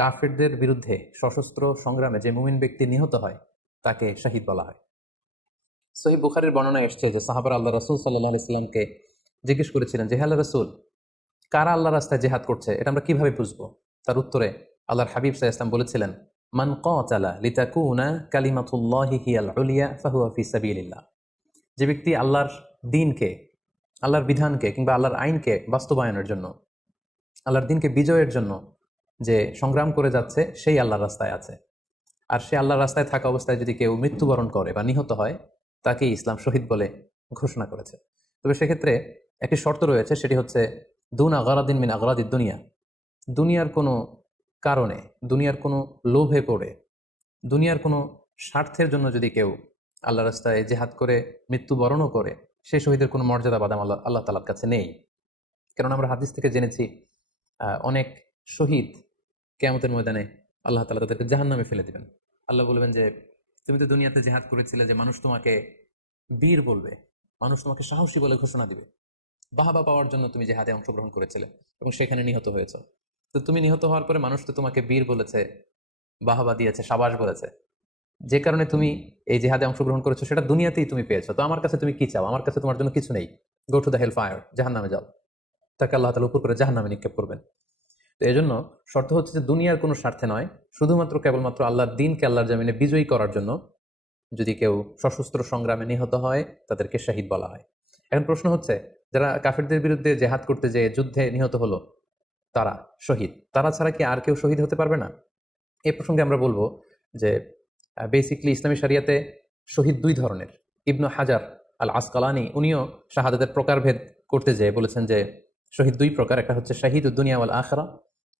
কাফেরদের বিরুদ্ধে সশস্ত্র সংগ্রামে যে মুমিন ব্যক্তি নিহত হয় তাকে শাহিদ বলা হয় সহি বুখারের বর্ণনা এসছে যে সাহাবার আল্লাহ রসুল সাল্লাহ ইসলামকে জিজ্ঞেস করেছিলেন যে হ্যালো রসুল কারা আল্লাহ রাস্তায় জেহাদ করছে এটা আমরা কিভাবে বুঝবো তার উত্তরে আল্লাহর হাবিব সাহ ইসলাম বলেছিলেন মান কালা লিতাকুনা কালিমাতুল্লাহি হিয়াল যে ব্যক্তি আল্লাহর দিনকে আল্লাহর বিধানকে কিংবা আল্লাহর আইনকে বাস্তবায়নের জন্য আল্লাহর দিনকে বিজয়ের জন্য যে সংগ্রাম করে যাচ্ছে সেই আল্লাহর রাস্তায় আছে আর সে আল্লাহর রাস্তায় থাকা অবস্থায় যদি কেউ মৃত্যুবরণ করে বা নিহত হয় তাকে ইসলাম শহীদ বলে ঘোষণা করেছে তবে সেক্ষেত্রে একটি শর্ত রয়েছে সেটি হচ্ছে দুন আগরাদিন মিন আগারাদি দুনিয়া দুনিয়ার কোনো কারণে দুনিয়ার কোনো লোভে পড়ে দুনিয়ার কোনো স্বার্থের জন্য যদি কেউ আল্লাহ রাস্তায় জেহাদ করে মৃত্যুবরণও করে সেই শহীদের কোনো মর্যাদা বাদাম আল্লাহ আল্লাহ তালার কাছে নেই কারণ আমরা হাদিস থেকে জেনেছি অনেক শহীদ কেমতের ময়দানে আল্লাহ তালা তাদেরকে জাহান নামে ফেলে দেবেন আল্লাহ বলবেন যে তুমি তো দুনিয়াতে জেহাদ করেছিলে যে মানুষ তোমাকে বীর বলবে মানুষ তোমাকে সাহসী বলে ঘোষণা দিবে বাহাবা পাওয়ার জন্য তুমি জেহাদে অংশগ্রহণ করেছিলে এবং সেখানে নিহত হয়েছ তো তুমি নিহত হওয়ার পরে মানুষ তো তোমাকে বীর বলেছে বাহাবা দিয়েছে সাবাস বলেছে যে কারণে তুমি এই জেহাদে অংশগ্রহণ করেছো সেটা দুনিয়াতেই তুমি পেয়েছো তো আমার কাছে তুমি কি চাও আমার কাছে তোমার জন্য কিছু নেই গো টু দ্য হেল্প আয়ার জাহান নামে যাও তাকে আল্লাহ তালা উপর করে জাহান নামে নিক্ষেপ করবেন তো এই জন্য শর্ত হচ্ছে যে দুনিয়ার কোনো স্বার্থে নয় শুধুমাত্র কেবলমাত্র আল্লাহর দিনকে আল্লাহর জামিনে বিজয়ী করার জন্য যদি কেউ সশস্ত্র সংগ্রামে নিহত হয় তাদেরকে শাহিদ বলা হয় এখন প্রশ্ন হচ্ছে যারা কাফেরদের বিরুদ্ধে জেহাদ করতে যেয়ে যুদ্ধে নিহত হলো তারা শহীদ তারা ছাড়া কি আর কেউ শহীদ হতে পারবে না এ প্রসঙ্গে আমরা বলবো যে বেসিকলি ইসলামী শরিয়াতে শহীদ দুই ধরনের ইবনু হাজার আল আসকালানি উনিও শাহাদাতের প্রকারভেদ করতে যেয়ে বলেছেন যে শহীদ দুই প্রকার একটা হচ্ছে শাহিদ উদ্দুনিয়া আল আখরা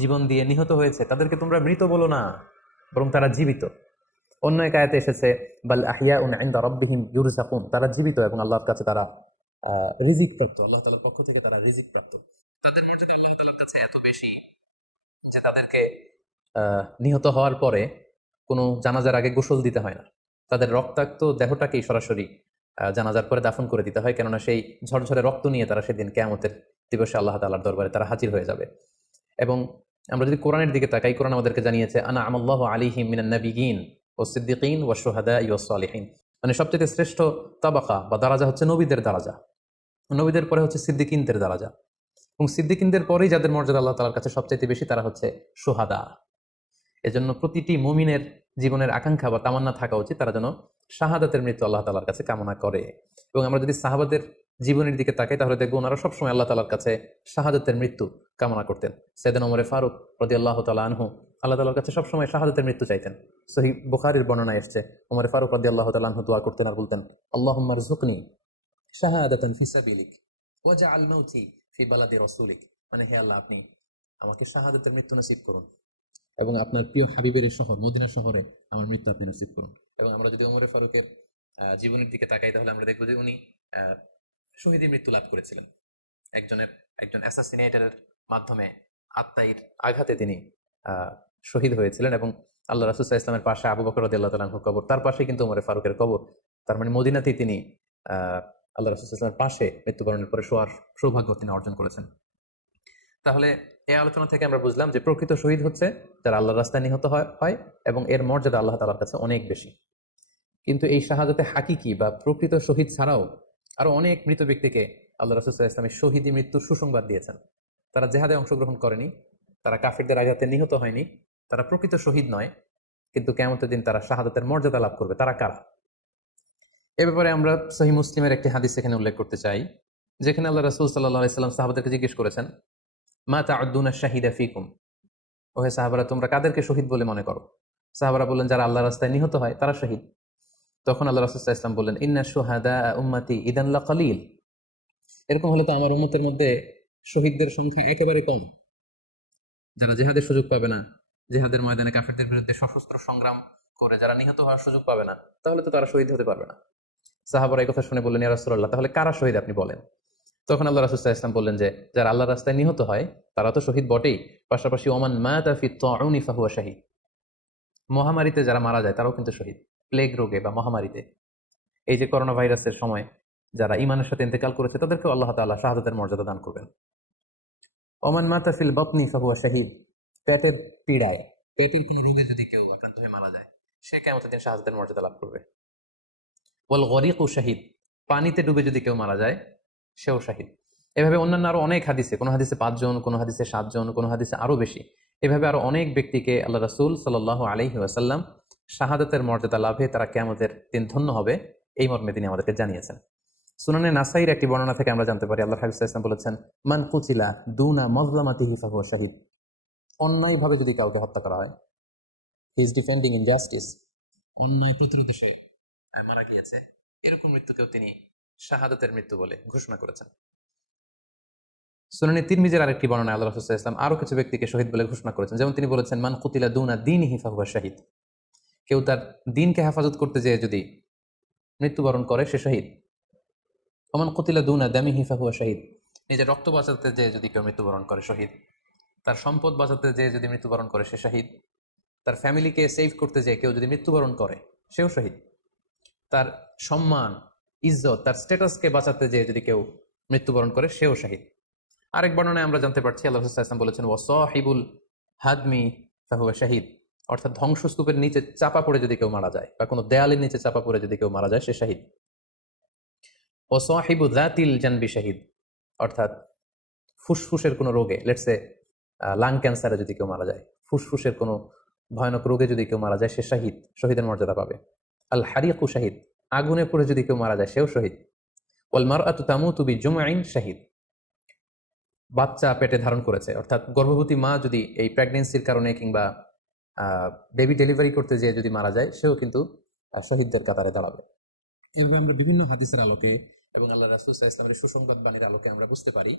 জীবন দিয়ে নিহত হয়েছে তাদেরকে তোমরা মৃত বলো না বরং তারা জীবিত অন্য এক আয়তে এসেছে বাল আহিয়া উন আইন রব্বিহীন ইউরুসাকুন তারা জীবিত এবং আল্লাহর কাছে তারা রিজিক প্রাপ্ত আল্লাহ তালার পক্ষ থেকে তারা রিজিক প্রাপ্ত তাদের মর্যাদা আল্লাহ তালার কাছে এত বেশি যে তাদেরকে নিহত হওয়ার পরে কোনো জানাজার আগে গোসল দিতে হয় না তাদের রক্তাক্ত দেহটাকেই সরাসরি জানাজার পরে দাফন করে দিতে হয় কেননা সেই ঝরঝরে রক্ত নিয়ে তারা সেদিন কেমতের দিবসে আল্লাহ তালার দরবারে তারা হাজির হয়ে যাবে এবং আমরা যদি কোরআনের দিকে তাকাই কোরআন আমাদেরকে জানিয়েছে আনা আমল্লাহ আলিহিম মিনান্নাবিগিন ও সিদ্দিকিন ও সোহাদা ইয়সালিহীন মানে সবচেয়ে শ্রেষ্ঠ তাবাকা বা দারাজা হচ্ছে নবীদের দারাজা নবীদের পরে হচ্ছে সিদ্দিকিনদের দারাজা এবং সিদ্দিকিনদের পরেই যাদের মর্যাদা আল্লাহ তালার কাছে সবচাইতে বেশি তারা হচ্ছে সোহাদা এজন্য প্রতিটি মমিনের জীবনের আকাঙ্ক্ষা বা তামান্না থাকা উচিত তারা যেন শাহাদাতের মৃত্যু আল্লাহ তালার কাছে কামনা করে এবং আমরা যদি সাহাবাদের জীবনের দিকে তাকে তাহলে দেখবো ওনারা সবসময় আল্লাহ তালার কাছে শাহাদতের মৃত্যু কামনা করতেন সেদিন ওমরে ফারুক রদি আল্লাহ তালা আনহু আল্লাহ তালার কাছে সবসময় শাহাদতের মৃত্যু চাইতেন সহি বুখারির বর্ণনা এসছে ওমরে ফারুক রদি আল্লাহ তালা আনহু দোয়া করতেন আর বলতেন আল্লাহ জুকনি শাহাদাতন ফিসাবিলিক ওয়াজা আল মৌচি ফি বালাদি রসুলিক মানে হে আল্লাহ আপনি আমাকে শাহাদতের মৃত্যু নসিব করুন এবং আপনার প্রিয় হাবিবের শহর মদিনা শহরে আমার মৃত্যু আপনি নসিব করুন এবং আমরা যদি ওমরে ফারুকের জীবনের দিকে তাকাই তাহলে আমরা দেখবো যে উনি শহীদী মৃত্যু লাভ করেছিলেন একজনের একজন অ্যাসাসিনেটারের মাধ্যমে আত্মাইর আঘাতে তিনি শহীদ হয়েছিলেন এবং আল্লাহ রাসুসাহ ইসলামের পাশে আবু বকর আল্লাহ তালাহুর কবর তার পাশে কিন্তু উমরে ফারুকের কবর তার মানে মদিনাতেই তিনি আল্লাহ রাসুসাহ ইসলামের পাশে মৃত্যুবরণের পরে শোয়ার সৌভাগ্য তিনি অর্জন করেছেন তাহলে এই আলোচনা থেকে আমরা বুঝলাম যে প্রকৃত শহীদ হচ্ছে যারা আল্লাহর রাস্তায় নিহত হয় এবং এর মর্যাদা আল্লাহ তালার কাছে অনেক বেশি কিন্তু এই হাকি কি বা প্রকৃত শহীদ ছাড়াও আরো অনেক মৃত ব্যক্তিকে আল্লাহ রাসুল্লাহ ইসলামের শহীদ মৃত্যুর সুসংবাদ দিয়েছেন তারা জেহাদে অংশগ্রহণ করেনি তারা কাফিরদের আঘাতে নিহত হয়নি তারা প্রকৃত শহীদ নয় কিন্তু কেমন দিন তারা শাহাদাতের মর্যাদা লাভ করবে তারা কারা এ ব্যাপারে আমরা সহি মুসলিমের একটি হাদিস এখানে উল্লেখ করতে চাই যেখানে আল্লাহ রাসুল সাল্লাহ ইসলাম সাহাবাদেরকে জিজ্ঞেস করেছেন মা তা আদুনা শাহিদা ফিকুম ওহে সাহাবারা তোমরা কাদেরকে শহীদ বলে মনে করো সাহাবারা বললেন যারা আল্লাহ রাস্তায় নিহত হয় তারা শহীদ তখন আল্লাহ রাসুল্লাহ ইসলাম বললেন ইন্না সোহাদা উম্মাতি ইদানলা কালিল এরকম হলে তো আমার উম্মতের মধ্যে শহীদদের সংখ্যা একেবারে কম যারা জেহাদের সুযোগ পাবে না জেহাদের ময়দানে কাফেরদের বিরুদ্ধে সশস্ত্র সংগ্রাম করে যারা নিহত হওয়ার সুযোগ পাবে না তাহলে তো তারা শহীদ হতে পারবে না সাহাবারা এই কথা শুনে বললেন ইয়ারসুল্লাহ তাহলে কারা শহীদ আপনি বলেন তখন আল্লাহ রাসুল ইসলাম বললেন যে যারা আল্লাহ রাস্তায় নিহত হয় তারা তো শহীদ বটেই পাশাপাশি ওমান মায়াতাফি ইফাহুয়া শাহী মহামারীতে যারা মারা যায় তারাও কিন্তু শহীদ প্লেগ রোগে বা মহামারীতে এই যে করোনা ভাইরাসের সময় যারা ইমানের সাথে ইন্তেকাল করেছে তাদেরকে আল্লাহ তাল্লাহ শাহাদাতের মর্যাদা দান করবেন ওমান মাতাফিল বপনি সহুয়া শাহিদ পেটের পীড়ায় পেটের কোনো রোগে যদি কেউ আক্রান্ত হয়ে মারা যায় সে কেমন তিনি শাহাদাতের মর্যাদা লাভ করবে বল গরিক ও শাহিদ পানিতে ডুবে যদি কেউ মারা যায় সেও শাহিদ এভাবে অন্যান্য আরো অনেক হাদিসে কোনো হাদিসে পাঁচজন কোনো হাদিসে সাতজন কোনো হাদিসে আরো বেশি এভাবে আরো অনেক ব্যক্তিকে আল্লাহ রাসুল সাল্লাহ আলহি আসাল্লাম শাহাদাতের মর্যাদা লাভে তারা কেমতের দিন ধন্য হবে এই মর্মে তিনি আমাদেরকে জানিয়েছেন সুনানে নাসাইর একটি বর্ণনা থেকে আমরা জানতে পারি আল্লাহ হাফিজ ইসলাম বলেছেন মান কুচিলা দুনা মজলামাতি হিফাহ শাহিদ অন্যায়ভাবে যদি কাউকে হত্যা করা হয় হি ইজ ডিফেন্ডিং জাস্টিস অন্যায় প্রতিরোধে সে মারা গিয়েছে এরকম মৃত্যুকেও তিনি শাহাদতের মৃত্যু বলে ঘোষণা করেছেন সুনানি তিরমিজের আরেকটি বর্ণনা আল্লাহ রসুল্লাহ ইসলাম আরও কিছু ব্যক্তিকে শহীদ বলে ঘোষণা করেছেন যেমন তিনি বলেছেন মান কুতিলা দুনা দিন হিফা হুয়া শাহিদ কেউ তার দিনকে হেফাজত করতে যেয়ে যদি মৃত্যুবরণ করে সে শহীদ ওমান কতিলা দুনা দামি হুয়া শহীদ নিজের রক্ত বাঁচাতে যেয়ে যদি কেউ মৃত্যুবরণ করে শহীদ তার সম্পদ বাঁচাতে যেয়ে যদি মৃত্যুবরণ করে সে শহীদ তার ফ্যামিলিকে সেভ করতে যেয়ে কেউ যদি মৃত্যুবরণ করে সেও শহীদ তার সম্মান ইজ্জত তার স্ট্যাটাসকে বাঁচাতে যেয়ে যদি কেউ মৃত্যুবরণ করে সেও শহীদ আরেক বর্ণনায় আমরা জানতে পারছি আল্লাহ ইসলাম বলেছেন ওয়াসহিবুল হাদমি তাহুয়া শাহিদ অর্থাৎ ধ্বংসস্তূপের নিচে চাপা পড়ে যদি কেউ মারা যায় বা কোনো দেয়ালের নিচে চাপা পড়ে যদি কেউ মারা যায় সে শাহিদ ও সাহিবু জাতিল জানবি শাহিদ অর্থাৎ ফুসফুসের কোনো রোগে লেটসে লাং ক্যান্সারে যদি কেউ মারা যায় ফুসফুসের কোনো ভয়ানক রোগে যদি কেউ মারা যায় সে শাহিদ শহীদের মর্যাদা পাবে আল হারিয়াকু শাহিদ আগুনে পড়ে যদি কেউ মারা যায় সেও শহীদ ওয়াল মার আতু তামু তুবি জুমাইন শাহিদ বাচ্চা পেটে ধারণ করেছে অর্থাৎ গর্ভবতী মা যদি এই প্রেগনেন্সির কারণে কিংবা বেবি ডেলিভারি করতে যেয়ে যদি মারা যায় সেও কিন্তু শহীদদের কাতারে দাঁড়াবে এভাবে আমরা বিভিন্ন হাদিসের আলোকে এবং আল্লাহ রাসুল ইসলামের সুসংবাদ বাণীর আলোকে আমরা বুঝতে পারি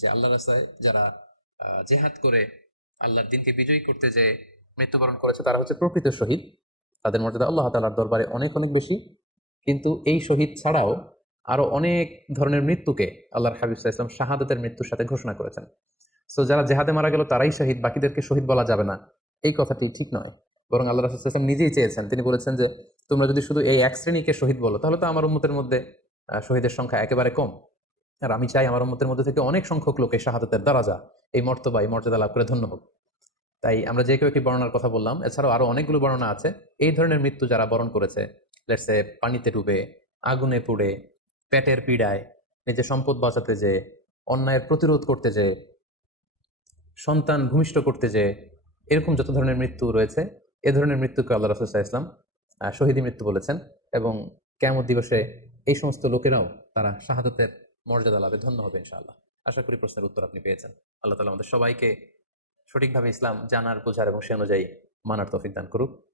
যে আল্লাহ রাস্তায় যারা জেহাদ করে আল্লাহর দিনকে বিজয়ী করতে যে মৃত্যুবরণ করেছে তারা হচ্ছে প্রকৃত শহীদ তাদের মর্যাদা আল্লাহ তালার দরবারে অনেক অনেক বেশি কিন্তু এই শহীদ ছাড়াও আরও অনেক ধরনের মৃত্যুকে আল্লাহর হাবিব ইসলাম শাহাদতের মৃত্যুর সাথে ঘোষণা করেছেন সো যারা জেহাদে মারা গেল তারাই শহীদ বাকিদেরকে শহীদ বলা যাবে না এই কথাটি ঠিক নয় বরং আল্লাহ রাসুলাম নিজেই চেয়েছেন তিনি বলেছেন যে তোমরা যদি শুধু এই এক শ্রেণীকে শহীদ বলো তাহলে তো আমার উন্মতের মধ্যে শহীদের সংখ্যা একেবারে কম আর আমি চাই আমার উন্মতের মধ্যে থেকে অনেক সংখ্যক লোকে শাহাদাতের দ্বারা এই মর্তবা এই মর্যাদা লাভ করে ধন্য হোক তাই আমরা যে কেউ একটি বর্ণনার কথা বললাম এছাড়াও আরও অনেকগুলো বর্ণনা আছে এই ধরনের মৃত্যু যারা বরণ করেছে লেটসে পানিতে ডুবে আগুনে পুড়ে পেটের পীড়ায় নিজের সম্পদ বাঁচাতে যে অন্যায়ের প্রতিরোধ করতে যে সন্তান ভূমিষ্ঠ করতে যে এরকম যত ধরনের মৃত্যু রয়েছে এ ধরনের মৃত্যুকে আল্লাহ রাসুল্লাহ ইসলাম শহীদী মৃত্যু বলেছেন এবং কেমন দিবসে এই সমস্ত লোকেরাও তারা শাহাদতের মর্যাদা লাভে ধন্য হবে ইনশাআল্লাহ আশা করি প্রশ্নের উত্তর আপনি পেয়েছেন আল্লাহ তালা আমাদের সবাইকে সঠিকভাবে ইসলাম জানার বোঝার এবং সে অনুযায়ী মানার তফিক দান করুক